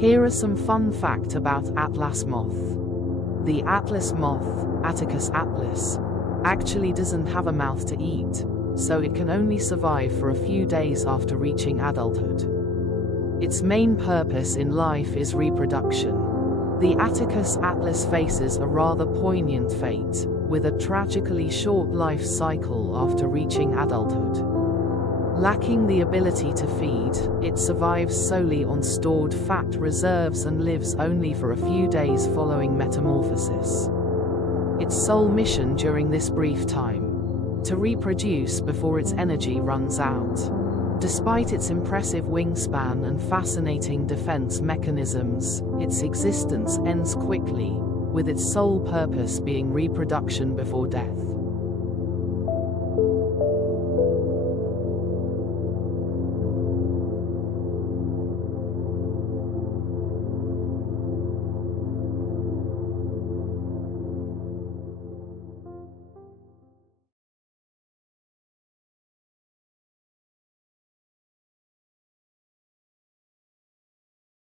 Here are some fun facts about Attlas Moth. The Attlas Moth, Attacus atlas, actually doesn't have a mouth to eat, so it can only survive for a few days after reaching adulthood. Its main purpose in life is reproduction. The Attacus atlas faces a rather poignant fate, with a tragically short life cycle after reaching adulthood. Lacking the ability to feed, it survives solely on stored fat reserves and lives only for a few days following metamorphosis. Its sole mission during this brief time: to reproduce before its energy runs out. Despite its impressive wingspan and fascinating defense mechanisms, its existence ends quickly, with its sole purpose being reproduction before death.